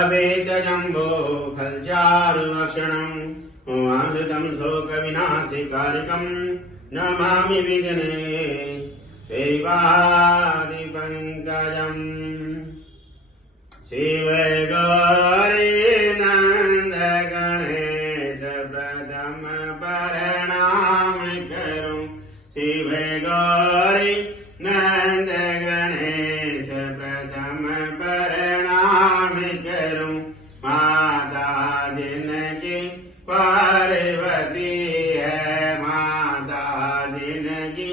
अभेदजम्बो फलचारुलक्षणम् वांसृतं शोकविनाशिकारिकम् नमामि विघ्ने श्रीपादिपङ्कजम् शिव गौरी नंद गणेश प्रथम प्रणाम करूं शिव गौरी नंद गणेश प्रथम प्रणाम करूं माता जिनकी पार्वती है माता जिनकी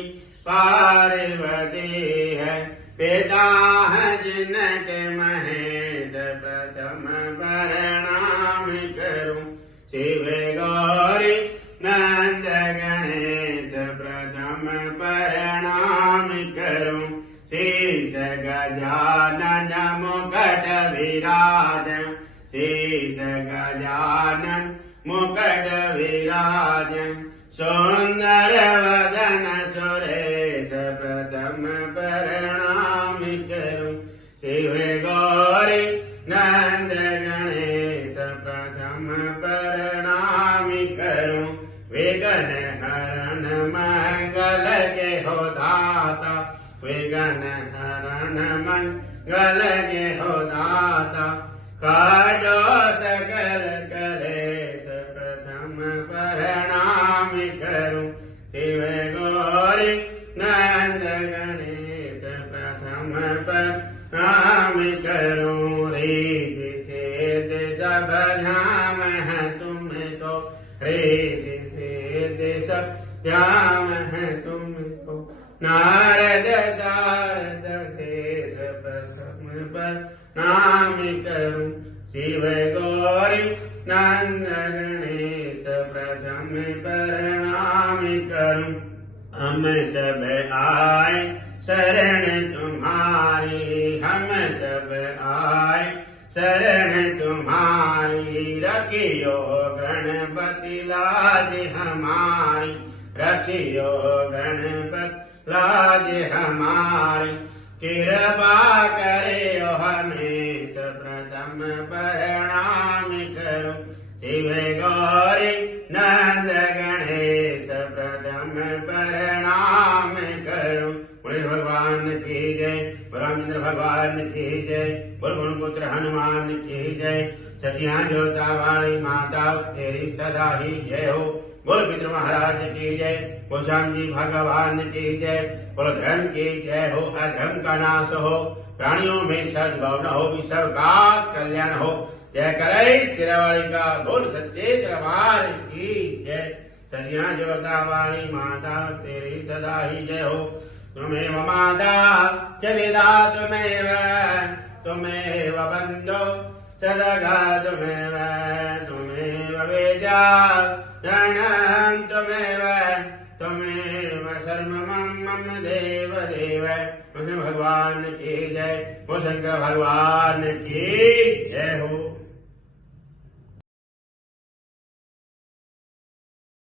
पार्वती है पिता है जिनके महेश प्रथम प्रणाम करूं शिव गौरी नंद गणेश प्रथम प्रणाम करूं शीश गजानन मुकुट विराज शीश गजानन मुकुट विराज सुंदर वदन सुरेश प्रथम प्रणाम करूं शिव गौरी नंद गणेश प्रथम प्रणाम करूं विघ्न हरण मंगल के हो दाता विघ्न हरण मंगल के हो दाता काटो सकल कलेश प्रथम प्रणाम करूं शिव गौरी नंद गणेश प्रथम प्रणाम करूं रिद्धि सिद्धि सब धाम है तुमको रिद्धि सिद्धि सब धाम है तुमको नारद शारद देश प्रथम प्रणाम करूं शिव गौरी नंद गणेश प्रथम प्रणाम करूं हम सब आए शरण तुम्हारी हम सब आए शरण तुम्हारी रखियो गणपति लाज हमारी रखियो गणपति लाज हमारी कृपा करियो हमेश प्रथम प्रणाम करूं शिव गौरी नंद गणेश प्रथम प्रणाम करूं पुरुष भगवान की जय रामचंद्र भगवान की जय बोल पुत्र हनुमान की जय सचिया जोता वाली माता तेरी सदा ही जय हो बोल पितृ महाराज की जय बोल श्याम जी भगवान की जय बोल धर्म की जय हो अधर्म का नाश हो प्राणियों में सद्भावना हो विश्व का कल्याण हो जय करे सिरवाली का बोल सच्चे दरबार की जय सचिया जोता वाली माता तेरी सदा ही जय हो त्वमेव माता च पिता त्वमेव बन्धो सदगा त्वमेव वेद्या धनं त्वमेव सर्वमं मम देव देव कृष्ण भगवान की जय वो शंकर भगवान की जय हो।